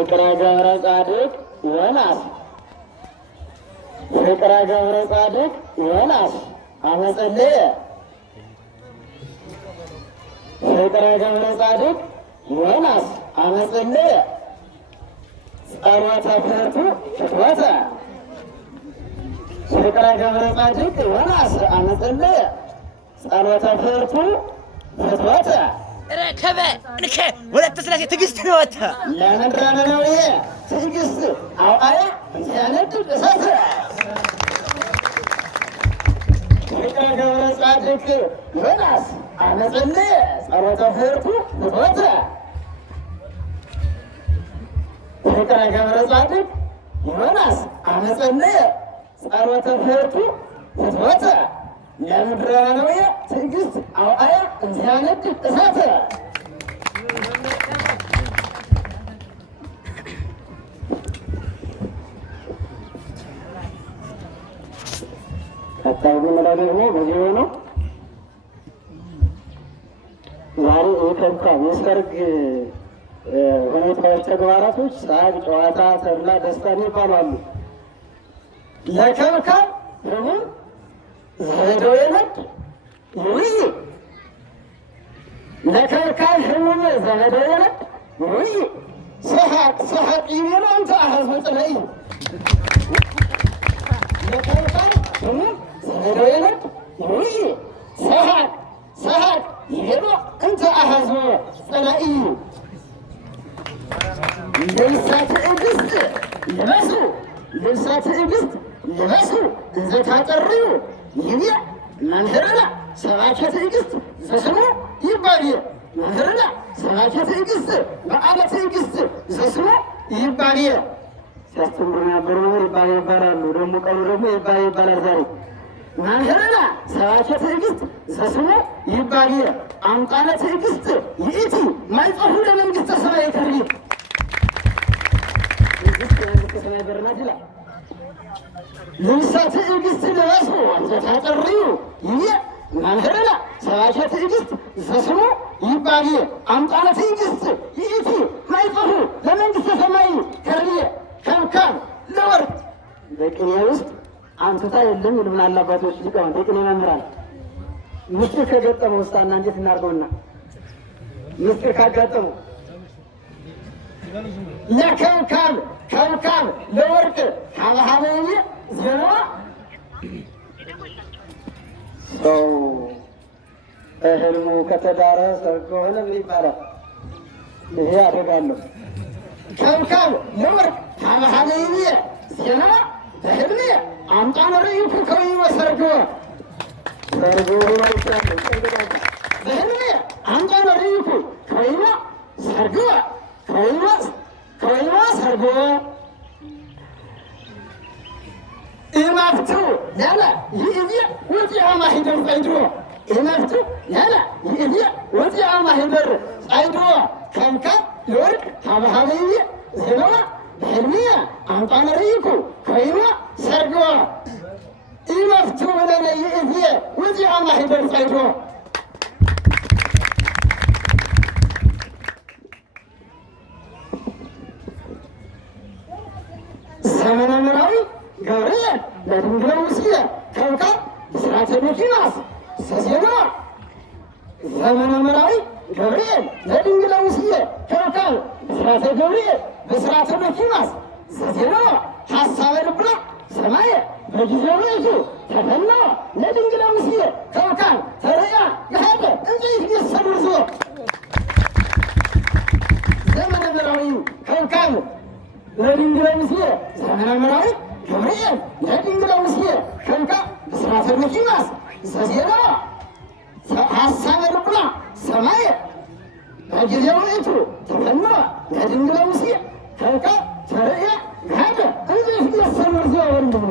ፍቅረ ገብረ ጻድቅ ዮናስ ፍቅረ ገብረ ጻድቅ ዮናስ አመጸለየ ፍቅረ ገብረ ጻድቅ ዮናስ አመጸለየ ጸሎተ ፍርቱ ፍትወተ ፍቅረ ገብረ ጻድቅ ዮናስ አመጸለየ ጸሎተ ፍርቱ ፍትወተ ረከበ እንከ ወለተ ስላሴ ትዕግስት ነው ወጣ ለምንድን ነው ይሄ ትዕግስት አውቃየ እንቲያነድ እሳት ፍቅረ ገብረ ጻድቅ ዮናስ አመጸለየ ጸሎተ ፍርቱ ፍትወተ ፍቅረ ገብረ ጻድቅ ዮናስ አመጸለየ ጸሎተ ፍርቱ ፍትወተ ለምድረ ነነዌ ትዕግስት አውቃየ እንቲያነድ እሳት ቀጣዩ ምንለው ደግሞ በዚህ ነው። ዛሬ የከብካብ የሰርግ ሁኔታዎች ተግባራቶች ሳቅ፣ ጨዋታ፣ ተድላ፣ ደስታ ይባላሉ። ለከብካብ ደግሞ ዘሄደው የለድ ውይ ለከብካብ ህሙም ዘሄደው የለድ ውይ ሰሐቅ ሰሐቅ ይቤሎ አንተ አህዝብ ጥለይ ለከብካብ ህሙም ዘሄደው የለድ ውይ ሰሐቅ ሰሐቅ ይቤሎ እንተ አህዝብ ጥለይ ልብሰ ትዕግስት ልበሱ ልብሰ ትዕግስት ልበሱ እንዘ ታጠርዩ ይቤ መምህርነ ሰባኬ ትዕግስት ዘስሙ ይባልየ መምህርነ ሰባኬ ትዕግስት በዓለ ትዕግስት ዘስሙ ይባልየ ሲያስተምሩ የነበሩ መምህር ይባላሉ። ደግሞ ቀኑ ደግሞ ይባላል ዛሬ መምህርነ ሰባኬ ትዕግስት ዘስሙ ይባልየ አምጣነ ትዕግስት ይእቲ ማይጠፉ ለመንግሥተ ሰማይ ከርቤት ትዕግስት የመንግሥተ ሰማይ በር ናት ይላል። ልብሰ ትዕግስት ልበሱ እንዘ ታጠርዩ ይቤ መምህርነ ሰባኬ ትዕግስት ዘስሙ ይባልየ አምጣነ ትዕግስት ይእቲ ማይጠፉ ለመንግሥተ ሰማይ ከርቤት ከብካብ ለወርቅ በቅኔ ውስጥ አንቱታ የለም ይሉናል አባቶች ሊቃውንት የቅኔ መምህራን። ምስጢር ከገጠመው ውስጥ እና እንዴት እናድርገውና ምስጢር ካጋጠመው ለከብካብ ከብካብ ለወርቅ ሀብሀበኒ ዘነዋ ሰው እህልሙ ከተዳረ ሰርግ ከሆነ ምን ይባላል? ይሄ አደጋለሁ። ከብካብ ለወርቅ ሀብሀበኒ ዘነዋ በህልሜ አምጣነ ርኢኩ ከወይወ ሰርግወ ሰርግወ በህልሜ አምጣነ ርኢኩ ከወይወ ሰርግወ ከወይወ ሰርግወ ኢመፍቱ ያለ ይእዜ ወፂአ ማሂደር ጸይድዎ ኢመፍቱ ያለ ይእዜ ወፂአ ማሂደር ጸይድዎ ከብካብ ለወርቅ ሀብሀበኒ ዘነዋ በህልሜ አምጣነ ርኢኩ ከወይወ ሰርግወ ኢመፍቱ ለነ ይእዜ ወፂአ ማሂደር ጸይድዎ ዘመነ ምራዊ ገብርኤል ለድንግለ ሙስየ ከብካብ ብስራተ ሚኪማስ ዘዜነዋ ዘመነ ምራዊ ገብርኤል ለድንግለ ሙስየ ከብካብ ብስራተ ገብርኤል ብስራተ ሚኪማስ ዘዜነዋ ሐሳበ ልቡና ሰማየ በጊዜው ቤቱ ተፈነወ ለድንግለ ሙስየ ከብካብ ተርእያ ገሃደ እንዘ ይትገሰብር ዝወ ዘመነ ምራዊ ከብካብ ለድንግለ ሙስየ ዘመነ ምራዊ ገብርኤል ለድንግለ ሙስየ ከብካብ ብስራተ ሚኪማስ ዘዜነዋ ሐሳበ ልቡና ሰማየ በጊዜው ቤቱ ተፈነወ ለድንግለ ሙስየ ከብካብ ተርእያ ገሃደ እንዘ ይትገሰብር ዝወ ወንድሙ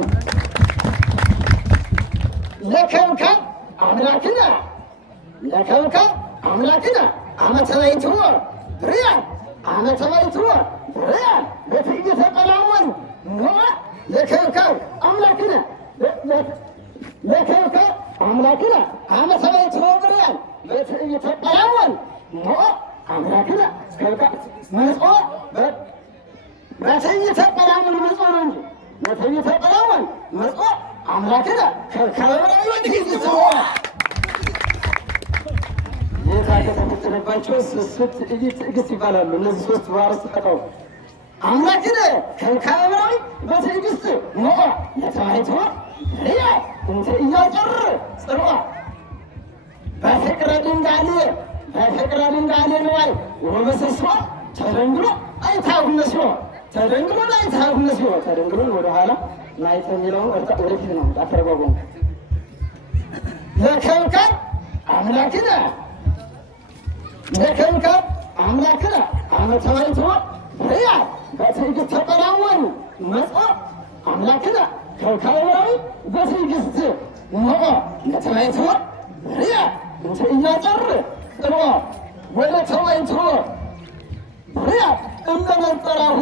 ለከብካብ አምላክነ ለከብካብ አምላክነ አመተ ባይትዎ ብርያን አመተ ባይትዎ ብርያን በትዕግሥተ ቀላሞን ኖአ ለከብካብ አምላክነ ለከብካብ አምላክነ አመተ ባይትዎ ብርያን በትዕግሥተ ቀላሞን ኖአ አምላክነ ከብካብ መጽኦ በትዕይንተ ቀዳሙን መጽኦ ነው እንጂ በትዕይንተ ቀዳሙን መጽኦ አምላክነ ከበብራዊ ትዕግስት ጌታ ከተፈጸመባቸው ስስት ትዕግስት ይባላሉ። እነዚህ ሶስት በአርስት ተጠው አምላክነ ከበብራዊ በትዕግስት ሞኦ ለተባይቶ ያ እንተ እያጨር ጽርዋ በፍቅረ ድንጋሌ ንዋይ ወበስስዋ ተደንግሎ አይታሁነስዮ ተደንግሎ አይታሁነስዮ ተደንግሎ ወደኋላ ማየት የሚለውን ወደፊት ነው አተረጓጎሙ ለከብካብ አምላክነ አመተባይቶ ያ በትዕግስት ተቀዳወን መጽኦ አምላክነ ከብካብራዊ በትዕግስት ሞኦ ለተባይቶ ያ እንተ እያጨር ጽርዋ ወለተባይቶ ያ እነነጸራሁ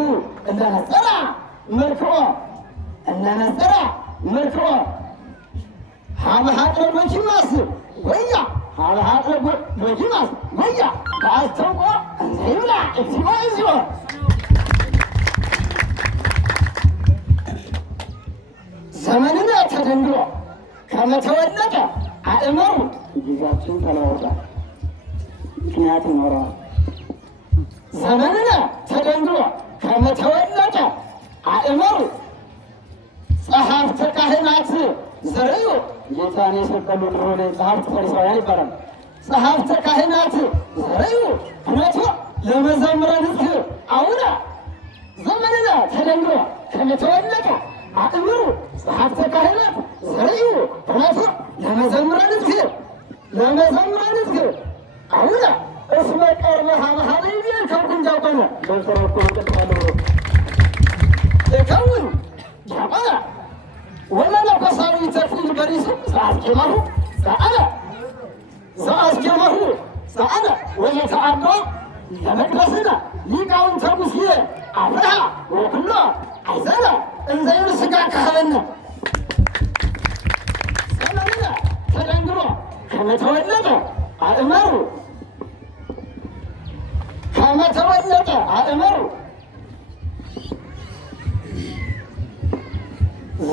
እነነጸራ መልክኦ ሀበሀቅረ ዶኪማስ ወያ ሀበሀቅረ ዶኪማስ ወያ በአስተውቆ እንዘይብላ እግዚኦ እግዚኦ ዘመንነ ተደንግሎ ከመተወለደ አእመሩ ጊዜያችን ተለወጧል። ምክንያት ይኖረዋል። ዘመንነ ተደንግሎ ከመተወለደ አእመሩ ጸሐፍተ ካህናት ዘርዩ ጌታን የሰቀሉ ድሮ ላይ ጸሐፍት ፈሪሳውያን ይባላል። ጸሐፍተ ካህናት ዘርዩ ሁነቶ ለመዘምረ ንስክ አውነ ዘመንነ ተደንግሎ ከመተወለደ አእምሩ ጸሐፍተ ካህናት ዘርዩ ሁነቶ ለመዘምረ ንስክ አውነ እስመ ቀርበ ሀበ ይቤል ከውን ዲያቆነ በሰረኩ ተቀጣለው ለከውን ዲያቆነ ወመነኮሳዊ ተክሊል በሪሱ ዘአስጀመሁ ወየተአዶ ለመቅደስነ ሊቃውንተ ሙሴ አብርሃ ወኩሎ አይዘነ እንዘይር ሥጋ ካህበነ ዘመንነ ተደንግሎ ከመተወለደ አእመሩ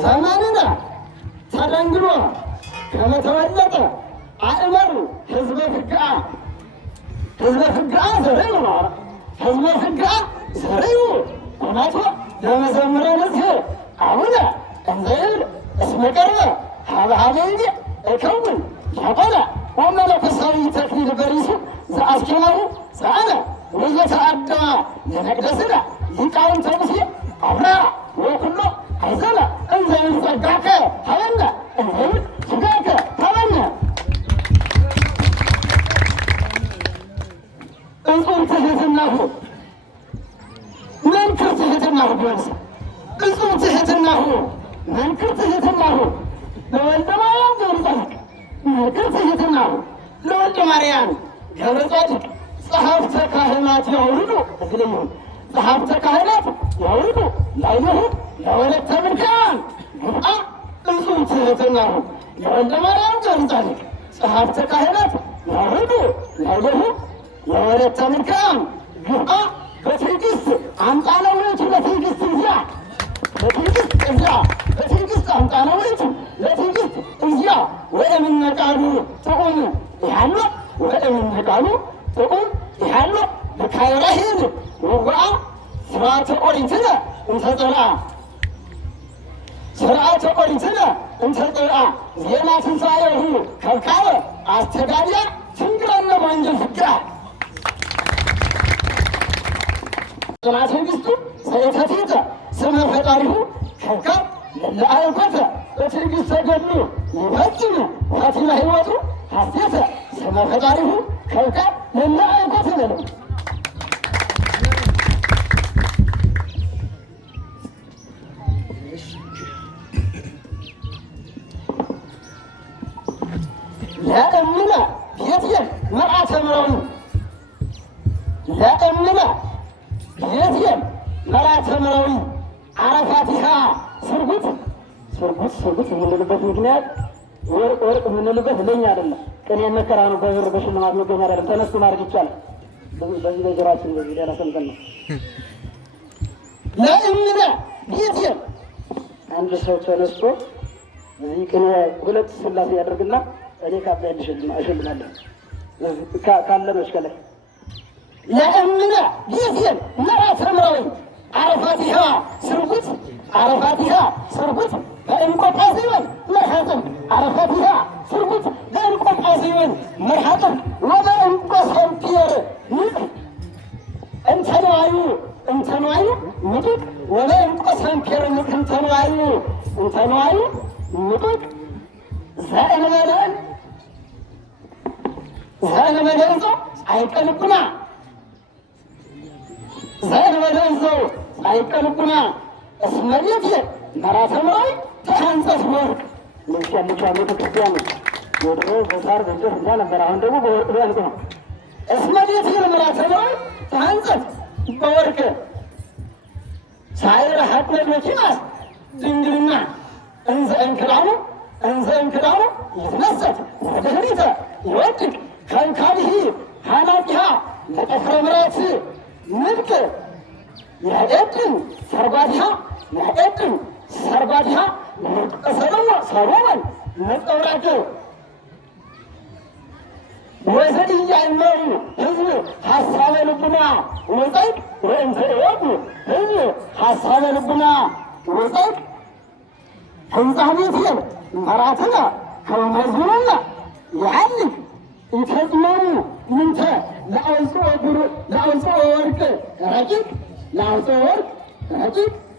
ዘመንነ ተደንግሎ ከመተወለደ አእመሩ ህዝበ ፍግአ ዘርዩ እውነቱ ለመዘምረ ንስክ አቡነ እንዘይብል እስመ ቀርበ ሀበ ይቤ እከውን ዲያቆነ ወመነኮሳዊ ተክሊል በሪሱ ዘአስኬማሁ ሰአነ ወየተአዳ ለመቅደስነ ሊቃውንተ ሙሴ አብርሃ ወኩሎ አይዘነ እንዘይብል ጸጋከ ሀበነ እንዘይብል ሥጋከ ሀበነ እጹብ ትሕትናሁ መንክር ትሕትናሁ ቢሆንስ እጹብ ትሕትናሁ መንክር ትሕትናሁ ለወልደ ማርያም ገብረ ጻድቅ መንክር ትሕትናሁ ለወልደ ማርያም ገብረ ጻድቅ ጸሐፍተ ካህናት ያውርዱ እግለይሁን ጸሐፍተ ካህናት ያውርዱ ላይለሁ ለወለተ ምልካን ግብአ እጹብ ትሕትናሁ ለወልደ ማርያም ገብረ ጻድቅ ጸሐፍተ ካህናት ያውርዱ ላይለሁ ለወለተ ምልካን ግብአ በትዕግስት አምጣነ ውእቱ ለትዕግስት በትዕግስት አምጣነ ውእቱ ለትዕግስት እንዚያ ወእምነ ቃሉ ጥዑም ይሃሎ ጥዑም ይሃሎ በካይራሂን ወወአ ስርዓተ ኦሪትነ እንተጸርአ ዜና ትንሣኤሁ ከብካበ አስተጋድያ ትንግረነ ወንጀል ፍግራ ጽናተ ትዕግስቱ ዘየተትሕተ ስመ ፈጣሪሁ ከብካብ ለለአየኮተ በትዕግስተ ገድሉ ይፈጽም ፈቲመ ሕይወቱ ሐሴተ ስመ ፈጣሪሁ ከብካብ ለለአየኮተ ነው። ለእምነ ቤትየን መርዓተ ምረዊ መርዓተ ምረዊ አረፋቲሃ ስርጉት የምንልበት ምክንያት ወርቅ የምንልበት ለኛ አይደለም። ቅኔ መከራ ነው። በብር በሽልማት መገኛ አይደለም። ተነስቶ ማድረግ ይቻላል። በዚህ በጀራችን በዚህ ሌላ ሰምተን ነው። ለእምነ ቤቴ አንድ ሰው ተነስቶ እዚህ ቅኔ ሁለት ስላሴ ያደርግና እኔ ካባ እሸልማለሁ ካለመች ከላይ ለእምነ ቤቴን መራተምራዊ አረፋቲሃ ስርጉት አረፋቲሃ ስርጉት በእንቆጳዚዮን መርሃጥም አረፋቲሃ ስርጉት በእንቆጳዚዮን መርሃጥም ወበእንቆሰምፒር ንቅ እንተንዋዩ ምጡቅ ወበእንቆሰምፒር ንቅ እንተንዋዩ ምጡቅ ዘእንበለእን ዘእንበለእንዞ አይቀልቁና ዘእንበለእንዞ አይቀልቁና እስመቤት መራተምራዊ ተሐንጸት ወርቅ ልብስ ያለችው ቤተክርስቲያን ነው። ወድሮ በሳር በእንጨት እንዳነበር አሁን ደግሞ በወርቅ ቢያልቅ ነው። እስመቤት መራተምራዊ ተሐንጸት በወርቅ ሳይረ ሀቅለት መኪናስ ድንግልና እንዘ እንክዳኑ ይትነሰት ወደህሪተ ይወድቅ ከንካብሂ ሃናቂሃ ለጠፍረ ምራት ንብቅ ያደድን ሰርጓዲሃ ሰሮወን ነጠውራጀ ወዘድያይመሩ ህዝብ ሀሳበ ልቡና ወፀይቅ ወእንዘ እወዱ ህዝብ ሀሳበ ልቡና ወፀይቅ ህንፃ ቤቴን መራትነ ከመዝሙርና ይሐልቅ ይተጽመሩ ምንተ ለአውፅኦ ወርቅ ረቂቅ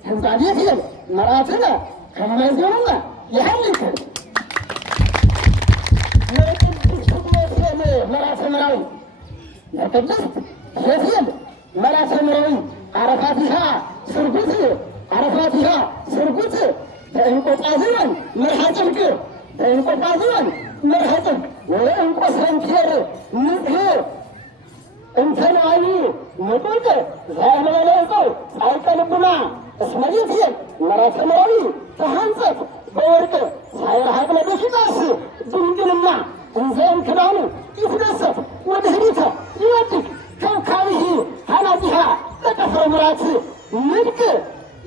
ህንፃ ቤቴን መራትነ ከመዝሙርና ይሐልቅ መራተምራዊ ለቅድስት ቤቴል መራተምራዊ አረፋቲሃ ስርጉት በእንቆጳዚዮን መርሃ ጽድቅ ወእንቆሰምፔር ንጽሕ እንተንዋዩ ምጡቅ ዘእንበለእንዞ ጻድቀ ልቡና እስመ ቤቴል መራተምራዊ ተሐንጸት በወርቅ ሳይረ ሀቅለ በፊናስ ድንግልና እንዘ እንክዳኑ ይትነሰት ወድህሪተ ይወድቅ ከብካብሂ ሃናጺሃ ለጠፍረ ምራት ንድቅ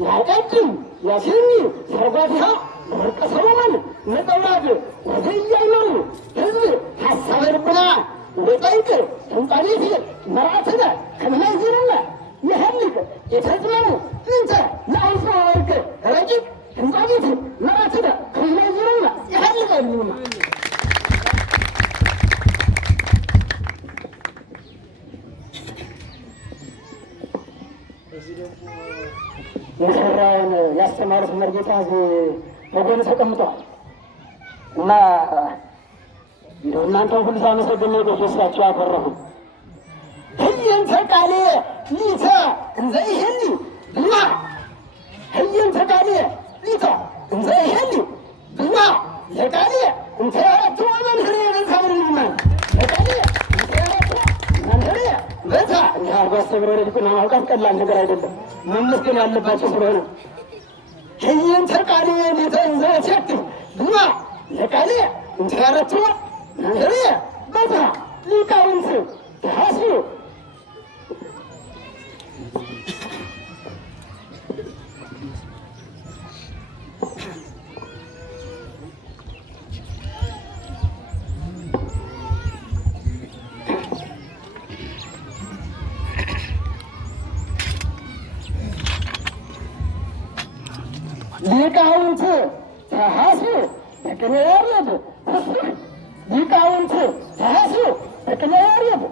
ያቀድም ያስኒ ሰርጓዲሃ ወርቀ ሰሎሞን ነጠውራድ ወዘያይመሩ ህዝብ ሀሳበ ልቡና ወፀይቅ ህንፃ ቤቴል መራትነ ከመዝሙርነ ይሐልቅ ይተጽመሙ ምንተ ለአውፅኦ ወርቅ ረቂቅ ህንፃ ቤቴል መራትነ ከመዝሙርነ ይሐልቅ አይሉና ሙሽራውን ያስተማሩት መርጌታ በጎን ተቀምጠዋል እና እንደው እናንተን ሁሉ ሳመሰግን ነው ደስታቸው ያፈረሁ ህየንተ ቃሌ ሊተ እንዘ ይሄኒ ብላ ህየንተ ቃሌ ሊተ እንዘ ይሄኒ ብላ ለቃሌ እንተ ያረቱ መንህሬ በዛብርልማን ለቃሌ እንተ ያረቱ መንህሬ በዛ እንዲህ አርጎ አስተምሮ ለድቁና ማውቃት ቀላል ነገር አይደለም። መመስገን ያለባቸው ስለሆነ ህየንተ ቃሌ ሊተ እንዘ ይሴክር ብላ ለቃሌ እንተ ያረቱ መንህሬ በዛ ሊቃውንት ተሐስቡ ሊቃውንት ተሐስቡ በቅኔ ያሬድ ሊቃውንት ተሐስቡ በቅኔ ያሬድ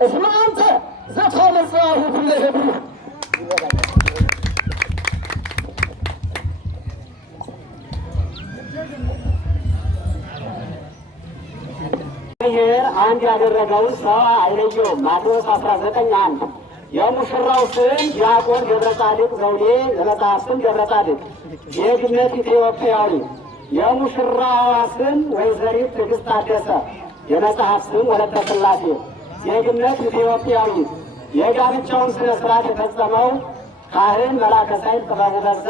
እስመ አንተ ዘታመጽአሁ ኩለሄ ብሉዕ እግዚአብሔር አንድ ያደረገውን ሰው አይለየውም። ማቴዎስ 19:1 የሙሽራው ስም ዲያቆን ገብረጻድቅ ዘውዴ፣ የመጽሐፍ ስም ገብረጻድቅ፣ የግነት ኢትዮጵያዊ። የሙሽራዋ ስም ወይዘሪት ትዕግስት ታደሰ፣ የመጽሐፍ ስም ወለተ ሥላሴ፣ የግነት ኢትዮጵያዊ። የጋብቻውን ስነ ስርዓት የፈጸመው ካህን መላከ ሳይል ጥበቡ በዛ።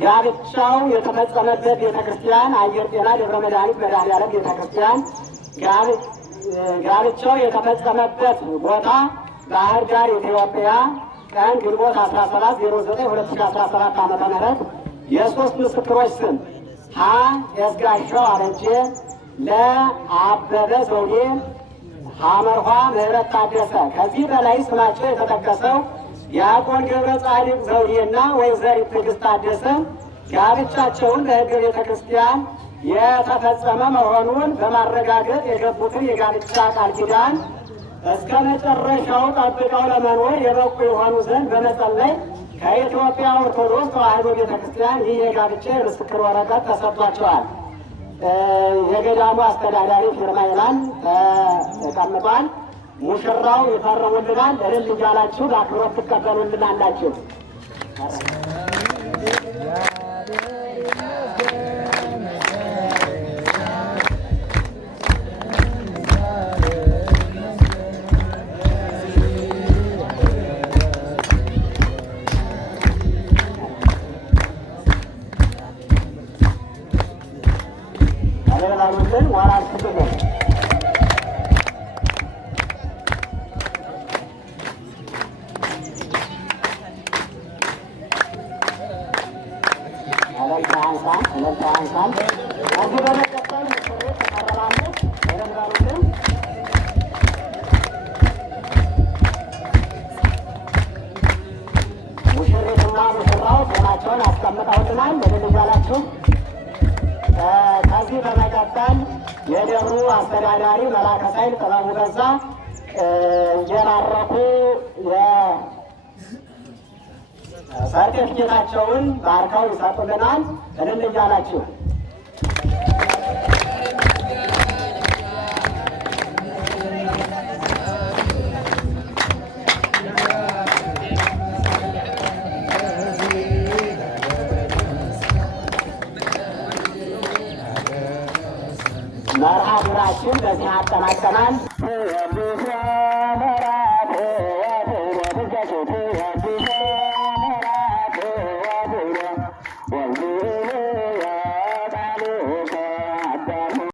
ጋብቻው የተፈጸመበት ቤተክርስቲያን አየር ጤና ደብረ መድኃኒት መድኃኔዓለም ቤተክርስቲያን። ጋብቻው የተፈጸመበት ቦታ ባህር ዳር ኢትዮጵያ ቀን ግንቦት 17/09/2017 ዓ.ም የሶስት ምስክሮች ስም ሀ የስጋሻው አበጀ፣ ለ አበበ ዘውዴ፣ ሐመርኋ ምህረት ታደሰ። ከዚህ በላይ ስማቸው የተጠቀሰው ዲያቆን ገብረ ጻድቅ ዘውዴና ወይዘሪት ትዕግስት ታደሰ ጋብቻቸውን በሕገ ቤተ ክርስቲያን የተፈጸመ መሆኑን በማረጋገጥ የገቡትን የጋብቻ ቃል ኪዳን እስከ መጨረሻው ጠብቀው ለመኖር የበቁ የሆኑ ዘንድ በመጸለይ ከኢትዮጵያ ኦርቶዶክስ ተዋሕዶ ቤተ ክርስቲያን ይህ የጋብቻ የምስክር ወረቀት ተሰጥቷቸዋል። የገዳሙ አስተዳዳሪ ፊርማ ይላል ተቀምጧል። ሙሽራው ይፈርሙልናል። እልል እያላችሁ በአክብሮት ትቀበሉልናላችሁ። አለላሉትን ወራስ ትጥቁ ከዚህ በመቀጠል ሙሽሪት ተቀርባለች። አለላሉትን ሙሽሪትና ሙሽራው ስማቸውን አስቀምጠውልናል። እልል እያላችሁ ከዚህ በመቀጠል የደብሩ አስተዳዳሪ መላከ ኃይል ጥበቡ በዛ እየባረኩ ሰርቲፊኬታቸውን ባርከው ይሰጡልናል። እልል እያላችሁ መርሃ ግብራችን በዚህ አጠናቀናል።